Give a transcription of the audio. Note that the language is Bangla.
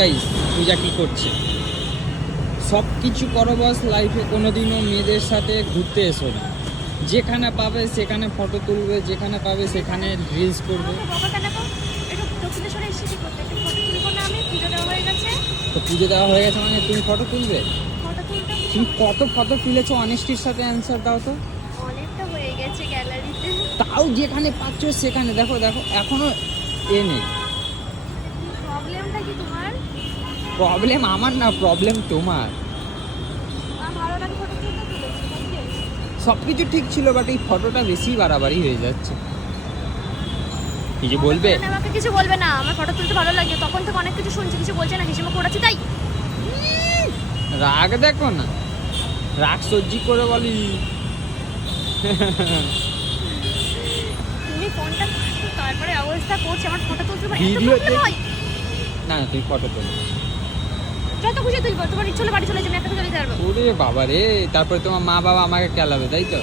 গাইস পূজা কি করছে? সব কিছু করো বস, লাইফে কোনোদিনও মেয়েদের সাথে ঘুরতে এসো না। যেখানে পাবে সেখানে ফটো তুলবে, যেখানে পাবে সেখানে রিলস করবে। তো পুজো দেওয়া হয়ে গেছে মানে তুমি ফটো তুলবে? তুমি কত ফটো তুলেছো অনেস্টির সাথে অ্যান্সার দাও তো। অনেকটা হয়ে গেছে গ্যালারিতে। তাও যেখানে পাচ্ছ সেখানে দেখো দেখো, এখনো এ নেই। প্রবলেমটা কি তোমার? প্রবলেম আমার না, প্রবলেম তোমার। আমার ভালো লাগে ফটো তুলতে তুলেছি, thank you। সব কিছু ঠিক ছিল, বাট এই ফটোটা বেশি বাড়াবাড়ি হয়ে যাচ্ছে। কিছু বলবে? মানে আমাকে কিছু বলবে না, আমার ফটো তুলতে ভালো লাগে, তখন থেকে অনেক কিছু শুনছি, কিছু বলছে না, হিসেবে করেছি তাই। রাগ দেখো না, রাগ সহ্য করে বলি। তুমি ফোনটা তারপরে অবস্থা করছে আমার ফটো তুলতে পারে, এত ভিডিওতে প্রবলেম হয়। না না, তুমি ফটো তোলো। যত খুশি তুলবো, তোমার ইচ্ছে হলে বাড়ি চলে যাবে, একা চলে যেতে পারবো। ওরে বাবা রে, তারপরে তোমার মা বাবা আমাকে কেলাবে, তাই তো?